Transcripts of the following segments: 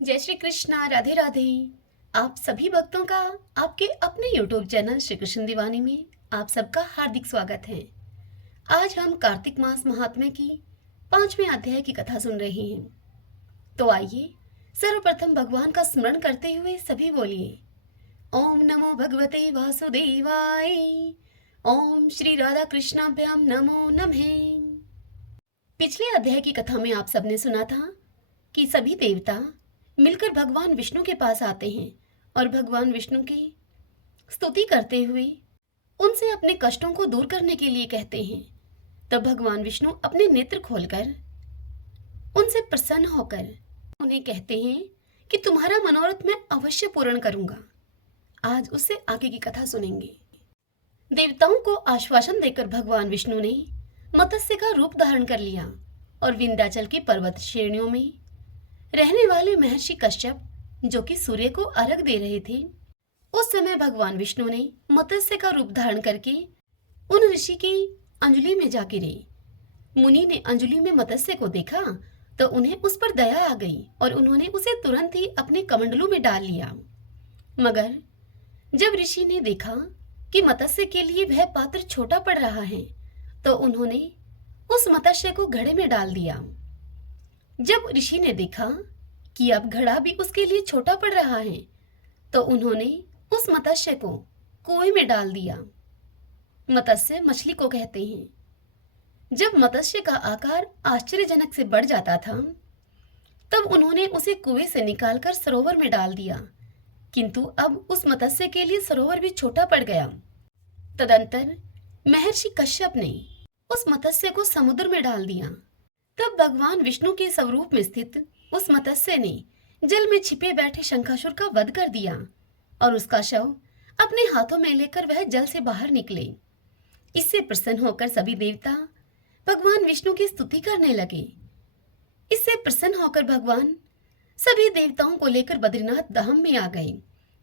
जय श्री कृष्णा, राधे राधे। आप सभी भक्तों का आपके अपने YouTube चैनल श्री कृष्ण दीवानी में आप सबका हार्दिक स्वागत है। आज हम कार्तिक मास महात्म्य की 5वें अध्याय की कथा सुन रहे हैं। तो आइए सर्वप्रथम भगवान का स्मरण करते हुए सभी बोलिए ओम नमो भगवते वासुदेवाय। ओम श्री राधा कृष्णाभ्याम नमो नमः। पिछले अध्याय की कथा में आप सबने सुना था कि सभी देवता मिलकर भगवान विष्णु के पास आते हैं और भगवान विष्णु की स्तुति करते हुए उनसे अपने कष्टों को दूर करने के लिए कहते हैं। तब भगवान विष्णु अपने नेत्र खोलकर उनसे प्रसन्न होकर उन्हें कहते हैं कि तुम्हारा मनोरथ मैं अवश्य पूर्ण करूंगा। आज उससे आगे की कथा सुनेंगे। देवताओं को आश्वासन देकर भगवान विष्णु ने मत्स्य का रूप धारण कर लिया और विंध्याचल की पर्वत श्रेणियों में रहने वाले महर्षि कश्यप, जो कि सूर्य को अर्घ दे रहे थे, उस समय भगवान विष्णु ने मत्स्य का रूप धारण करके उन ऋषि की अंजलि में जा गिरे। मुनि ने अंजलि में मत्स्य को देखा तो उन्हें उस पर दया आ गई और उन्होंने उसे तुरंत ही अपने कमंडलू में डाल लिया। मगर जब ऋषि ने देखा कि मत्स्य के लिए वह पात्र छोटा पड़ रहा है तो उन्होंने उस मत्स्य को घड़े में डाल दिया। जब ऋषि ने देखा कि अब घड़ा भी उसके लिए छोटा पड़ रहा है तो उन्होंने उस मत्स्य को कुएं में डाल दिया। मत्स्य मछली को कहते हैं। जब मत्स्य का आकार आश्चर्यजनक से बढ़ जाता था तब उन्होंने उसे कुएं से निकालकर सरोवर में डाल दिया, किंतु अब उस मत्स्य के लिए सरोवर भी छोटा पड़ गया। तदंतर महर्षि कश्यप ने उस मत्स्य को समुद्र में डाल दिया। तब भगवान विष्णु के स्वरूप में स्थित उस मत्स्य ने जल में छिपे बैठे शंखासुर का वध कर दिया और उसका शव अपने हाथों में लेकर वह जल से बाहर निकले। इससे प्रसन्न होकर सभी देवता भगवान विष्णु की स्तुति करने लगे। इससे प्रसन्न होकर भगवान सभी देवताओं को लेकर बद्रीनाथ धाम में आ गए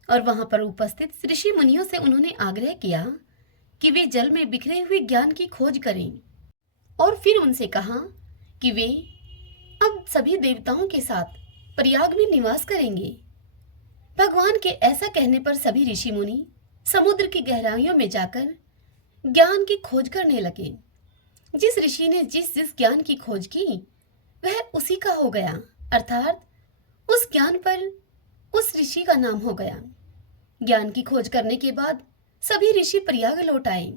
और वहां पर उपस्थित ऋषि मुनियों से उन्होंने आग्रह किया कि वे जल में बिखरे हुए ज्ञान की खोज करें और फिर उनसे कहा कि वे अब सभी देवताओं के साथ प्रयाग में निवास करेंगे। भगवान के ऐसा कहने पर सभी ऋषि मुनि समुद्र की गहराइयों में जाकर ज्ञान की खोज करने लगे। जिस ऋषि ने जिस जिस ज्ञान की खोज की वह उसी का हो गया, अर्थात उस ज्ञान पर उस ऋषि का नाम हो गया। ज्ञान की खोज करने के बाद सभी ऋषि प्रयाग लौट आए।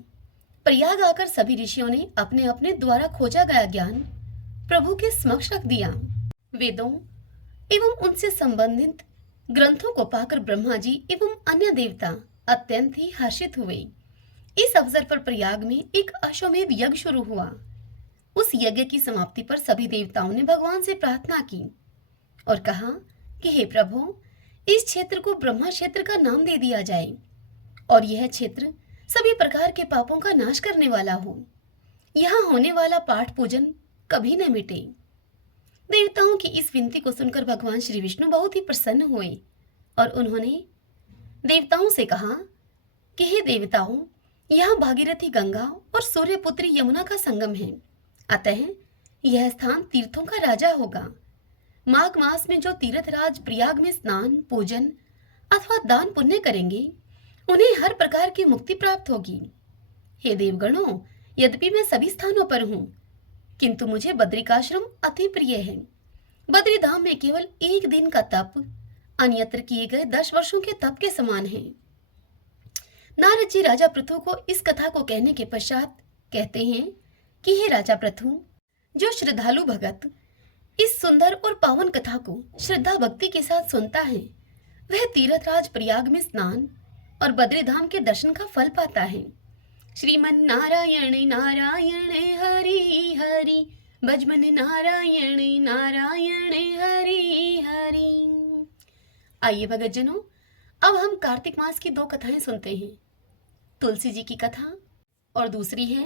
प्रयाग आकर सभी ऋषियों ने अपने अपने द्वारा खोजा गया ज्ञान प्रभु के समक्ष रख दिया। वेदों एवं उनसे संबंधित ग्रंथों को पाकर ब्रह्मा जी एवं अन्य देवता अत्यंत ही हर्षित हुए। इस अवसर पर प्रयाग में एक अश्वमेध यज्ञ शुरू हुआ। उस यज्ञ की समाप्ति पर सभी देवताओं ने भगवान से प्रार्थना की और कहा कि हे प्रभु, इस क्षेत्र को ब्रह्मा क्षेत्र का नाम दे दिया जाए और यह क्षेत्र सभी प्रकार के पापों का नाश करने वाला हो। यहाँ होने वाला पाठ पूजन कभी न मिटे। देवताओं की इस विनती को सुनकर भगवान श्री विष्णु बहुत ही प्रसन्न हुए और उन्होंने देवताओं से कहा कि हे देवताओं, यहाँ भागीरथी गंगा और सूर्यपुत्री यमुना का संगम है, अतः यह स्थान तीर्थों का राजा होगा। माघ मास में जो तीर्थराज प्रयाग में स्नान, पूजन अथवा दान पुण्य करेंगे उन्हें हर प्रकार की मुक्ति प्राप्त होगी। हे देवगणों, यद्यपि मैं सभी स्थानों पर हूँ किंतु मुझे बद्रिकाश्रम अति प्रिय है। बद्री धाम में केवल एक दिन का तप अन्यत्र किए गए 10 वर्षों के तप के समान है। नारद जी राजा पृथु को इस कथा को कहने के पश्चात कहते हैं कि हे राजा पृथु, जो श्रद्धालु भगत इस सुंदर और पावन कथा को श्रद्धा भक्ति के साथ सुनता है वह तीर्थराज प्रयाग में स्नान और बद्री धाम के दर्शन का फल पाता है। श्रीमन नारायण नारायण हरि हरि, भजमन नारायण नारायण हरि हरि। आइए भगतजनों, अब हम कार्तिक मास की 2 कथाएं सुनते हैं। तुलसी जी की कथा और दूसरी है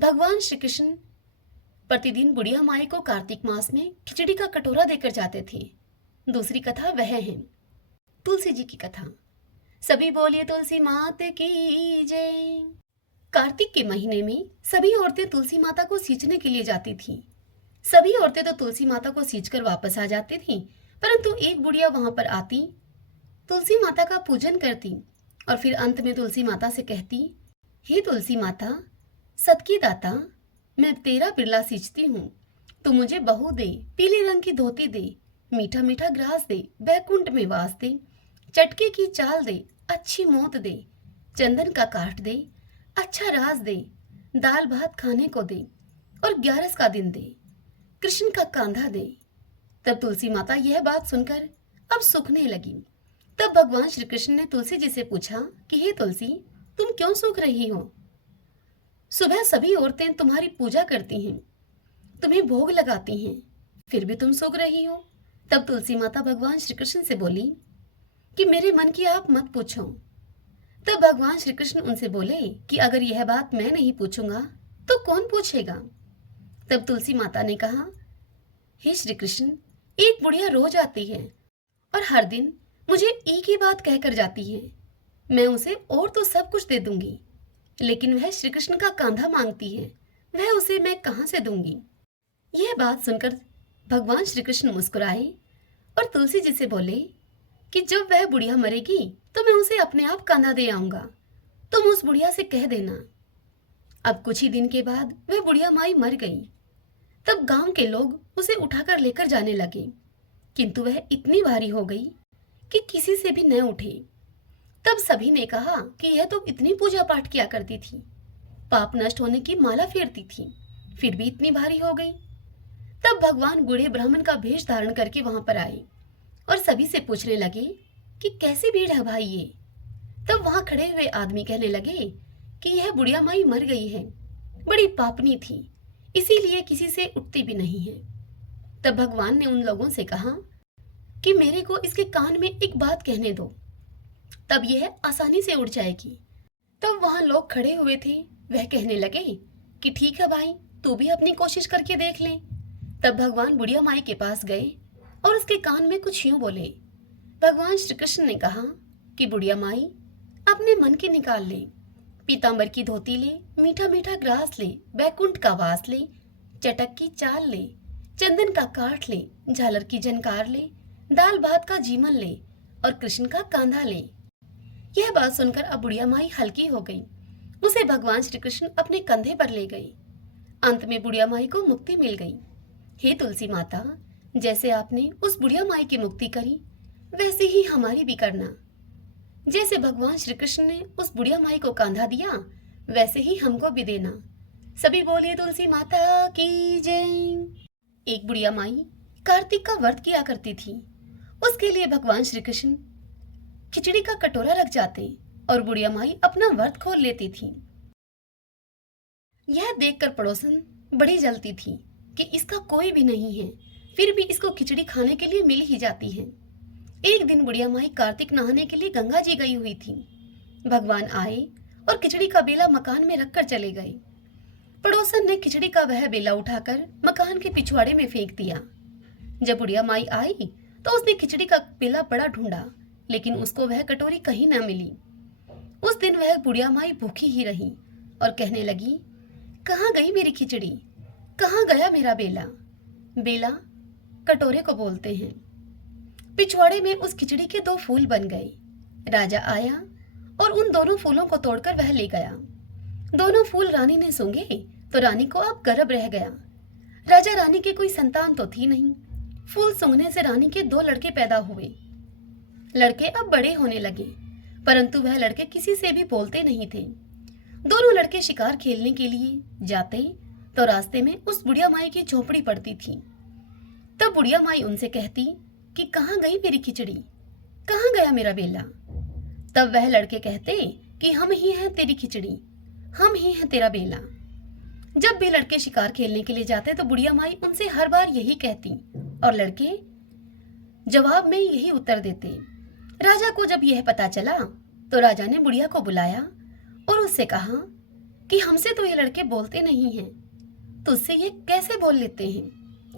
भगवान श्री कृष्ण प्रतिदिन बुढ़िया माई को कार्तिक मास में खिचड़ी का कटोरा देकर जाते थे। दूसरी कथा वह है तुलसी जी की कथा। सभी बोलिए तुलसी मात की जय। कार्तिक के महीने में सभी औरतें तुलसी माता को सींचने के लिए जाती थीं। सभी औरतें तो तुलसी माता को सींचकर वापस आ जाती थीं, परंतु एक बुढ़िया वहां पर आती, तुलसी माता का पूजन करती और फिर अंत में तुलसी माता से कहती, हे तुलसी माता, सत की दाता, मैं तेरा बिरला सींचती हूँ, तू मुझे बहू दे, पीले रंग की धोती दे, मीठा मीठा ग्रास दे, बैकुंठ में वास दे, चटके की चाल दे, अच्छी मौत दे, चंदन का काठ दे, अच्छा राज दे, दाल भात खाने को दे और 11 का दिन दे, कृष्ण का कांधा दे। तब तुलसी माता यह बात सुनकर अब सूखने लगी। तब भगवान श्री कृष्ण ने तुलसी जी से पूछा कि हे तुलसी, तुम क्यों सूख रही हो? सुबह सभी औरतें तुम्हारी पूजा करती हैं, तुम्हें भोग लगाती हैं, फिर भी तुम सूख रही हो। तब तुलसी माता भगवान श्री कृष्ण से बोली कि मेरे मन की आप मत पूछो। तब भगवान श्री कृष्ण उनसे बोले कि अगर यह बात मैं नहीं पूछूंगा तो कौन पूछेगा? तब तुलसी माता ने कहा, हे श्री कृष्ण, एक बुढ़िया रोज आती है और हर दिन मुझे एक ही बात कहकर जाती है। मैं उसे और तो सब कुछ दे दूंगी, लेकिन वह श्री कृष्ण का कांधा मांगती है, वह उसे मैं कहां से दूंगी? यह बात सुनकर भगवान श्री कृष्ण मुस्कुराए और तुलसी जी से बोले कि जब वह बुढ़िया मरेगी तो मैं उसे अपने आप कांधा दे आऊंगा, तुम उस बुढ़िया से कह देना। अब कुछ ही दिन के बाद वह बुढ़िया माई मर गई। तब गांव के लोग उसे उठाकर लेकर जाने लगे, किंतु वह इतनी भारी हो गई कि किसी से भी न उठे। तब सभी ने कहा कि यह तो इतनी पूजा पाठ किया करती थी, पाप नष्ट होने की माला फेरती थी, फिर भी इतनी भारी हो गई। तब भगवान बूढ़े ब्राह्मण का भेष धारण करके वहां पर आए और सभी से पूछने लगे कि कैसी भीड़ है भाई ये? तब वहां खड़े हुए आदमी कहने लगे कि यह बुढ़िया माई मर गई है, बड़ी पापनी थी, इसीलिए किसी से उठती भी नहीं है। तब भगवान ने उन लोगों से कहा कि मेरे को इसके कान में एक बात कहने दो, तब यह आसानी से उड़ जाएगी। तब वहां लोग खड़े हुए थे, वह कहने लगे कि ठीक है भाई, तू भी अपनी कोशिश करके देख ले। तब भगवान बुढ़िया माई के पास गए और उसके कान में कुछ यूं बोले। भगवान श्री कृष्ण ने कहा कि बुढ़िया माई, अपने मन की निकाल ले, पीतांबर की धोती ले, मीठा मीठा ग्रास ले, बैकुंठ का वास ले, चटक की चाल ले, चंदन का काठ ले, झालर की झनकार ले, दाल भात का जीमन ले और कृष्ण का कांधा ले। यह बात सुनकर अब बुढ़िया माई हल्की हो गई, उसे भगवान श्री कृष्ण अपने कंधे पर ले गए। अंत में बुढ़िया माई को मुक्ति मिल गई। हे तुलसी माता, जैसे आपने उस बुढ़िया माई की मुक्ति करी, वैसे ही हमारी भी करना। जैसे भगवान श्री कृष्ण ने उस बुढ़िया माई को कांधा दिया, वैसे ही हमको भी देना। सभी बोलिए तुलसी माता की जय। एक बुढ़िया माई कार्तिक का व्रत किया करती थी। उसके लिए भगवान श्री कृष्ण खिचड़ी का कटोरा रख जाते और बुढ़िया माई अपना व्रत खोल लेती थी। यह देखकर पड़ोसन बड़ी जलती थी कि इसका कोई भी नहीं है, फिर भी इसको खिचड़ी खाने के लिए मिल ही जाती है। एक दिन बुढ़िया माई कार्तिक नहाने के लिए गंगा जी गई हुई थी। भगवान आए और खिचड़ी का बेला मकान में रखकर चले गए। पड़ोसन ने खिचड़ी का वह बेला उठाकर मकान के पिछवाड़े में फेंक दिया। जब बुढ़िया माई आई तो उसने खिचड़ी का बेला बड़ा ढूंढा, लेकिन उसको वह कटोरी कहीं न मिली। उस दिन वह बुढ़िया माई भूखी ही रही और कहने लगी, कहाँ गई मेरी खिचड़ी, कहाँ गया मेरा बेला? बेला कटोरे को बोलते हैं। पिछवाड़े में उस खिचड़ी के 2 फूल बन गए। राजा आया और उन दोनों फूलों को तोड़कर वह ले गया। दोनों फूल रानी ने सूंघे तो रानी को अब गर्भ रह गया। राजा रानी की कोई संतान तो थी नहीं। फूल सूंघने से रानी के 2 लड़के पैदा हुए। लड़के अब बड़े होने लगे, परंतु वह लड़के किसी से भी बोलते नहीं थे। दोनों लड़के शिकार खेलने के लिए जाते तो रास्ते में उस बुढ़िया माई की झोपड़ी पड़ती थी। तब बुढ़िया माई उनसे कहती कि कहाँ गई मेरी खिचड़ी, कहाँ गया मेरा बेला? तब वह लड़के कहते कि हम ही हैं तेरी खिचड़ी, हम ही हैं तेरा बेला। जब भी लड़के शिकार खेलने के लिए जाते तो बुढ़िया माई उनसे हर बार यही कहती और लड़के जवाब में यही उत्तर देते। राजा को जब यह पता चला तो राजा ने बुढ़िया को बुलाया और उससे कहा कि हमसे तो ये लड़के बोलते नहीं हैं, तुझसे ये कैसे बोल लेते हैं?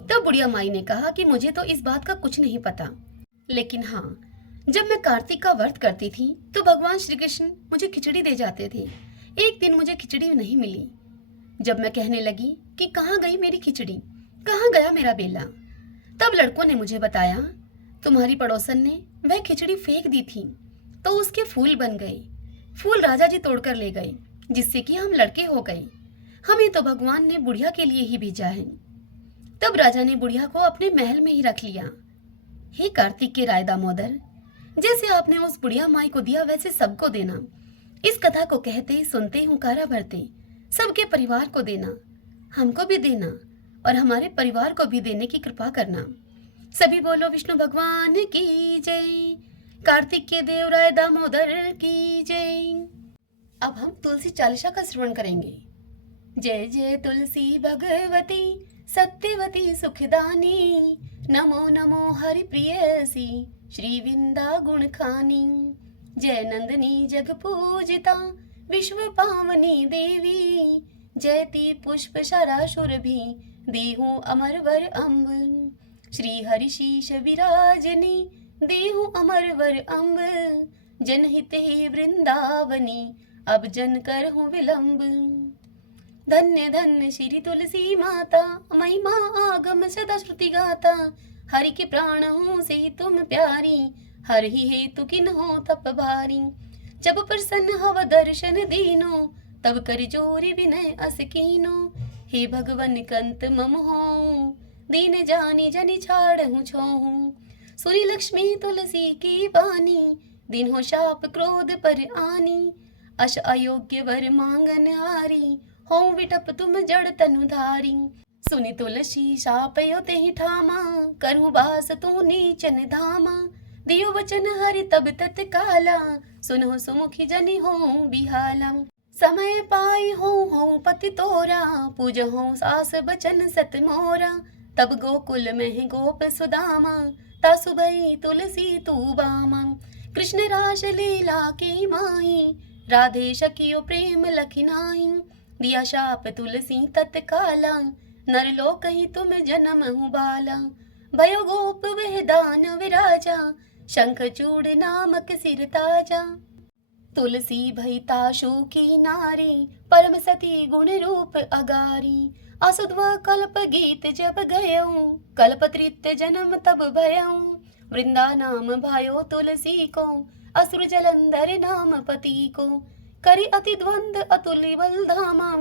तब बुढ़िया माई ने कहा कि मुझे तो इस बात का कुछ नहीं पता, लेकिन हाँ, जब मैं कार्तिक का व्रत करती थी तो भगवान श्री कृष्ण मुझे खिचड़ी दे जाते थे। एक दिन मुझे खिचड़ी नहीं मिली। जब मैं कहने लगी कि कहाँ गई मेरी खिचड़ी, कहाँ गया मेरा बेला, तब लड़कों ने मुझे बताया तुम्हारी पड़ोसन ने वह खिचड़ी फेंक दी थी तो उसके फूल बन गए। फूल राजा जी तोड़कर ले गए, जिससे कि हम लड़के हो गए। हमें तो भगवान ने बुढ़िया के लिए ही भेजा है। तब राजा ने बुढ़िया को अपने महल में ही रख लिया। हे कार्तिक के राय दामोदर, जैसे आपने उस बुढ़िया माई को दिया वैसे सबको देना। इस कथा को कहते सुनते हुंकारा भरते सबके परिवार को देना, हमको भी देना और हमारे परिवार को भी देने की कृपा करना। सभी बोलो विष्णु भगवान की जय, कार्तिक के देव राय दामोदर की जय। अब हम तुलसी चालीसा का श्रवण करेंगे। जय जय तुलसी भगवती सत्यवती सुखदानी, नमो नमो हरि प्रियसी श्री विंदा गुण खानी। जय नंदनी जग पूजिता विश्व पावनी देवी, जयति पुष्प शराशुर भी देहु अमर वर अम्ब। श्री हरि शीश विराजनी देहु अमर वर अम्ब, जनहित हे वृंदावनी अब जन कर हूँ विलंब। धन्य धन्य श्री तुलसी माता, महिमा आगम सदा श्रुति गाता। हरि के प्राण हूँ से तुम प्यारी, हर ही हेतु किन हो तप भारी। जब प्रसन्न हव दर्शन दीनो, तब कर जोरी विनय अस कीनो। हे भगवन कंत मम हो, दीन जानी जनि छाड़ हूँ छोहूँ। सुरी लक्ष्मी तुलसी की बानी, दिन हो शाप क्रोध पर आनी। अश अयोग्य वर मांगन हारी, हो विटप तुम जड़ तनु धारी। सुनि तुलसी शापयो तेहि ठामा, करहु बास तू नीचन धामा। दियो वचन हरि तब तत्काला, सुनो सुमुखी जनि हो बिहाला। समय पाई हो पति तोरा, पूज हो सास बचन सत मोरा। तब गोकुल में गोप सुदामा, तासु भई तुलसी तू बामा। कृष्ण रास लीला की माही, राधे सखियो प्रेम लखिनाही। दिया शाप तुलसी तत्काला, नर लोक ही तुम जन्म हूँ बाला। भयो गोप वह दान विराजा, शंख चूड़ नामक सिर ताजा। तुलसी भई ताशु की नारी, परम सती गुण रूप अगारी। असुध्वा कल्प गीत जब गयऊ, कल्प तृतीय जन्म तब भयऊ। वृंदा नाम भयो तुलसी को, असुर जलंधर नाम पति को। करि अति द्वंद अतुल्य बल धामा,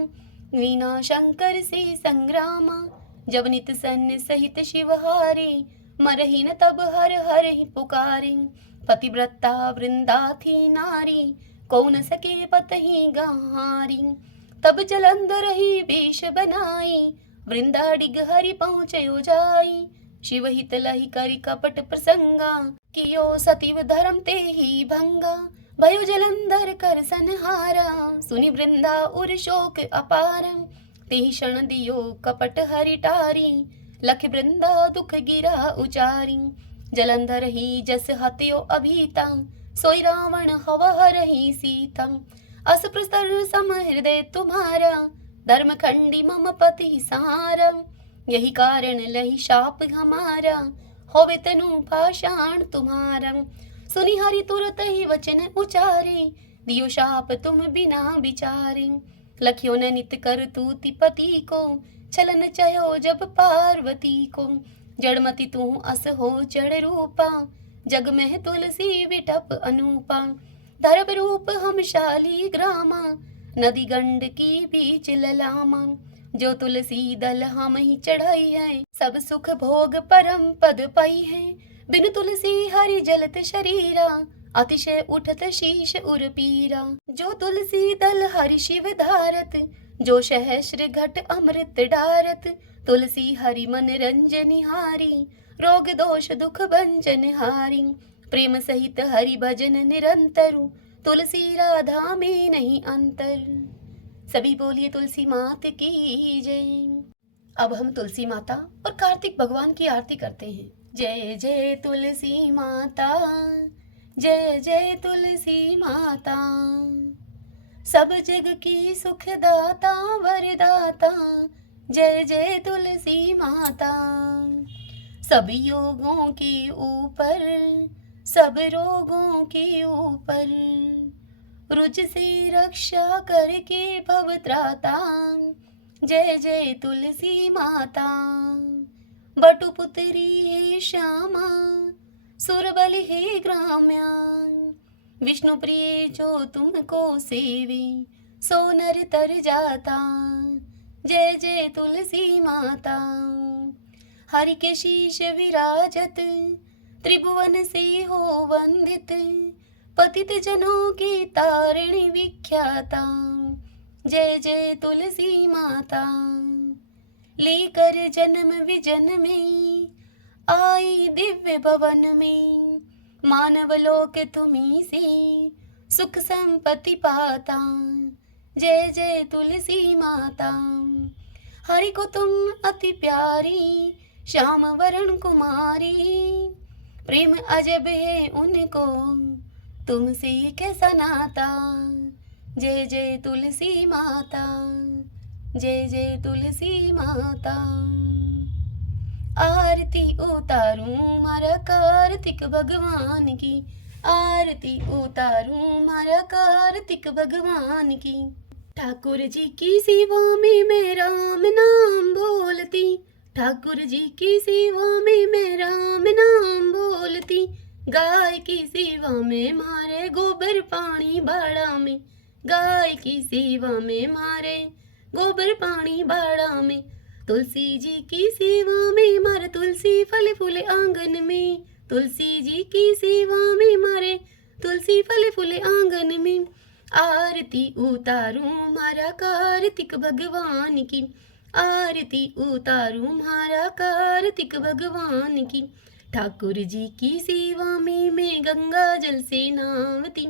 लीना शंकर से संग्रामा। जब नित सन्य सहित शिवहारी, मरही न तब हर हर ही पुकारी। पतिव्रता वृंदा थी नारी, कौन सके पत ही गहारी। तब जलंधर ही वेश बनाई, वृंदा डिग हरि पहुँचे जाई। शिव हित लहि करि कपट प्रसंगा, कियो सतीव धर्म ते ही भंगा। भयो जलंधर कर संहारा, सुनि वृंदा उर शोक अपार। तेहि क्षण दियो कपट हरि टारी, लख वृंदा दुख गिरा उचारी। जलंधर ही जस हत्यो अभीता, सोई रावण हव हरहि सीता। अस प्रस्तर सम हृदय तुम्हारा, धर्म खंडी मम पति सारा। यही कारण लही शाप हमारा, होवे तनु पाषाण तुम्हारा। सुनि हरि तुरत ही वचन उचारे, दियो शाप तुम बिना विचारे। लखियो न नित कर तूति पति को, छलन चयो जब पार्वती को। जड़मति तू अस हो जड़ रूपा, जग में तुलसी विटप अनूपा। धर्म रूप हम शाली ग्रामा, नदी गंड की बीच ललामा। जो तुलसी दल हम ही चढ़ाई है, सब सुख भोग परम पद पाई है। बिन तुलसी हरि जलत शरीरा, अतिशय उठत शीश उर पीरा। जो तुलसी दल हरि शिव धारत, जो सहस्र घट अमृत डारत। तुलसी हरि मन रंजन हारी, रोग दोष दुख भंजन हारी। प्रेम सहित हरि भजन निरंतर, तुलसी राधा में नहीं अंतर। सभी बोलिए तुलसी मात की जय। अब हम तुलसी माता और कार्तिक भगवान की आरती करते हैं। जय जय तुलसी माता, जय जय तुलसी माता। सब जग की सुखदाता वरदाता, जय जय तुलसी माता। सब योगों के ऊपर, सब रोगों के ऊपर, रुज से रक्षा करके भव त्राता। जय जय तुलसी माता। बटुपुत्री श्यामा, सुरबलि हे ग्राम्या, विष्णु प्रिय जो तुमको सेवे, सो नर तर जाता, जय जय तुलसी माता। हरि के शीश विराजत, त्रिभुवन से हो वंदित, पतित जनों की तारिणी विख्याता, जय जय तुलसी माता। लेकर जन्म विजन में आई दिव्य भवन में, मानव लोक तुम्ही से सुख संपत्ति पाता, जय जय तुलसी माता। हरि को तुम अति प्यारी, श्याम वरण कुमारी, प्रेम अजब है उनको तुमसे कैसा नाता, जय जय तुलसी माता, जय जय तुलसी माता। आरती उतारूं मारा कार्तिक भगवान की, आरती उतारूं मारा कार्तिक भगवान की। ठाकुर जी की सेवा में मैं राम नाम बोलती, ठाकुर जी की सेवा में मैं राम नाम बोलती, गाय की सेवा में मारे गोबर पानी बाड़ा में, गाय की सेवा में मारे गोबर पानी बाड़ा में। तुलसी जी की सेवा में मारे तुलसी फल फूल आंगन में, तुलसी जी की सेवा में मारे तुलसी फल फूल आंगन में। आरती उतारूं मारा कार्तिक भगवान की, आरती उतारूं मारा कार्तिक भगवान की। ठाकुर जी की सेवा में मैं गंगा जल से नहावती,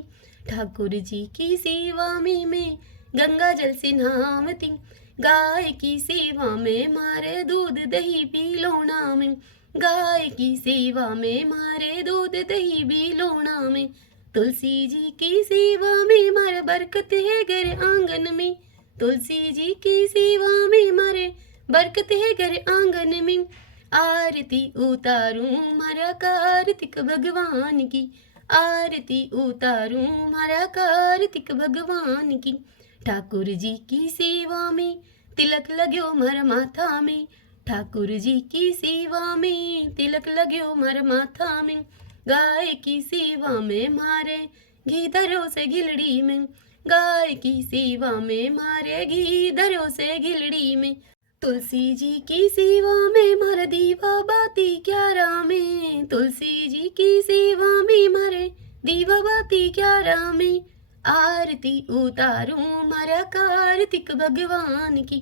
ठाकुर जी की सेवा में मैं गंगा जल से नहावती। गाय की सेवा में मारे दूध दही पी लोना में, गाय की सेवा में मारे दूध दही पी लोना में। तुलसी जी की सेवा में मारे बरकत है घर आंगन में, तुलसी जी की सेवा में मारे बरकत है घर आंगन में। आरती उतारूं मारा कार्तिक भगवान की, आरती उतारूं मारा कार्तिक भगवान की। ठाकुर जी की सेवा में तिलक लाग्यो मारा माथा में, ठाकुर जी की सेवा में तिलक लाग्यो मारा माथा में। गाय की सेवा में मारे घी धरो से गिलड़ी में, गाय की सेवा में मारे घी धरो से गिलड़ी में। तुलसी जी की सेवा में मारे दीवा बाती क्यारा में, तुलसी जी की सेवा में मारे दीवा बाती क्यारा में। आरती उतारूं मारा कार्तिक भगवान की,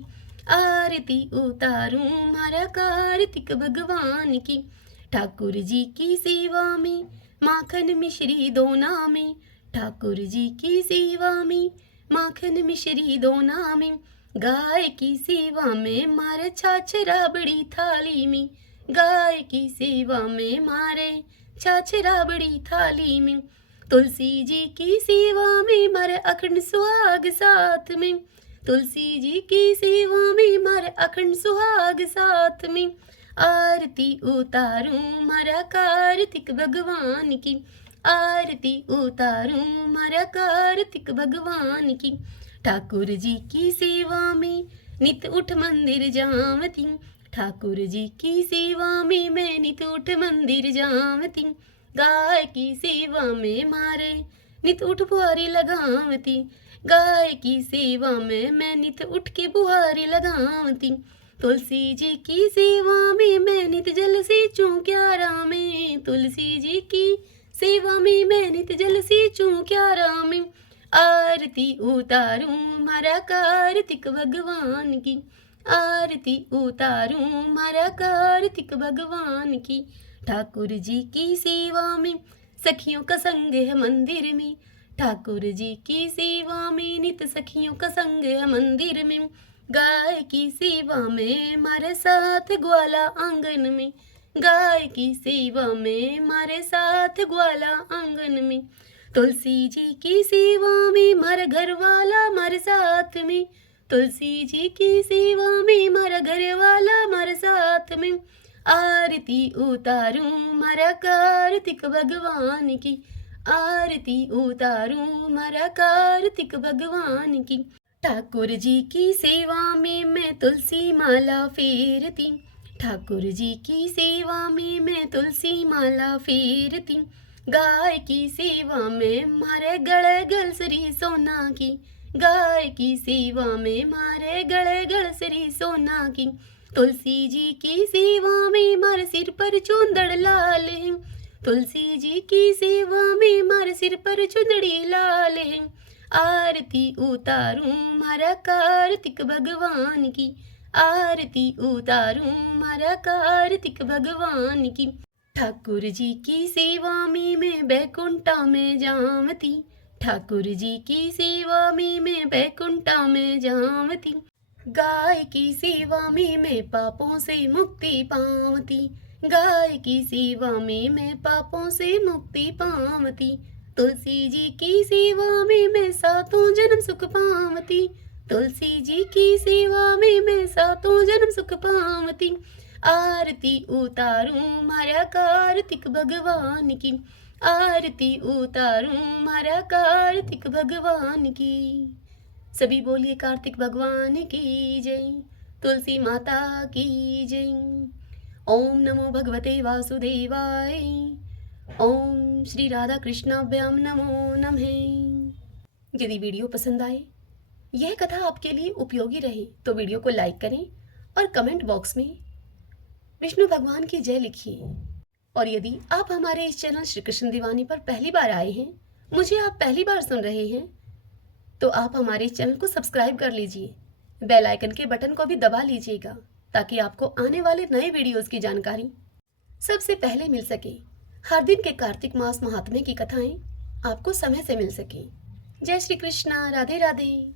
आरती उतारूं मारा कार्तिक भगवान की। ठाकुर जी की सेवा में माखन मिश्री दोना में, ठाकुर जी की सेवा में माखन मिश्री दोना में। गाय की सेवा में मारे छाछ राबड़ी थाली में, गाय की सेवा में मारे छाछ राबड़ी थाली में। तुलसी जी की सेवा में मारे अखंड सुहाग साथ में, तुलसी जी की सेवा में मारे अखंड सुहाग साथ में। आरती उतारूं मारा कार्तिक भगवान की, आरती उतारूं मारा कार्तिक भगवान की। ठाकुर जी की सेवा में नित उठ मंदिर जावती, ठाकुर जी की सेवा में मैं नित उठ मंदिर जावती। गाय की सेवा में मारे नित उठ बुहारी लगावती, गाय की सेवा में मैं नित उठ के बुहारी लगावती। तुलसी जी की सेवा में मैं नित जल सींचूं क्यारा में, तुलसी जी की सेवा में मैं नित जल सींचूं क्यारा में। आरती उतारूं मारा कार्तिक भगवान की, आरती उतारूं मारा कार्तिक भगवान की। ठाकुर जी की सेवा में सखियों का संग है मंदिर में, ठाकुर जी की सेवा में नित सखियों का संग है मंदिर में। गाय की सेवा में मारे साथ ग्वाला आंगन में, गाय की सेवा में मारे साथ ग्वाला आंगन में। तुलसी जी की सेवा में मारा घर वाला मारे साथ में, तुलसी जी की सेवा में मारा घर वाला मारे साथ में। आरती उतारूं मारा कार्तिक भगवान की, आरती उतारूं मारा कार्तिक भगवान की। ठाकुर जी की सेवा में मैं तुलसी माला फेरती, ठाकुर जी की सेवा में मैं तुलसी माला फेरती, गाय की सेवा में मारे गले गल श्री सोना की, गाय की सेवा में मारे गले गल श्री सोना की, तुलसी जी की सेवा में मारे सिर पर चूंदड़ लाल है, तुलसी जी की सेवा में मारे सिर पर चुंदड़ी लाल है, आरती उतारूं मारा कार्तिक भगवान की, आरती उतारूं मारा कार्तिक भगवान की, ठाकुर जी की सेवा में मैं बैकुंठा में जामती, ठाकुर जी की सेवा में मैं बैकुंठा में जामती, गाय की सेवा में मैं पापों से मुक्ति पावती, गाय की सेवा में मैं पापों से मुक्ति पावती, तुलसी जी की सेवा में मैं सातों जन्म सुख पावती, तुलसी जी की सेवा में मैं सातों जन्म सुख पावती, आरती उतारूं मारा कार्तिक भगवान की, आरती उतारूं मारा कार्तिक भगवान की। सभी बोलिए कार्तिक भगवान की जय, तुलसी माता की जय। ओम नमो भगवते वासुदेवाय, ओम श्री राधा कृष्णाभ्याम नमो नमः। यदि वीडियो पसंद आए, यह कथा आपके लिए उपयोगी रहे तो वीडियो को लाइक करें और कमेंट बॉक्स में विष्णु भगवान की जय लिखिए। और यदि आप हमारे इस चैनल श्री कृष्ण दीवानी पर पहली बार आए हैं, मुझे आप पहली बार सुन रहे हैं, तो आप हमारे इस चैनल को सब्सक्राइब कर लीजिए, बेल आइकन के बटन को भी दबा लीजिएगा ताकि आपको आने वाले नए वीडियोस की जानकारी सबसे पहले मिल सके। हर दिन के कार्तिक मास महात्म्य की कथाएं आपको समय से मिल सके। जय श्री कृष्णा, राधे राधे।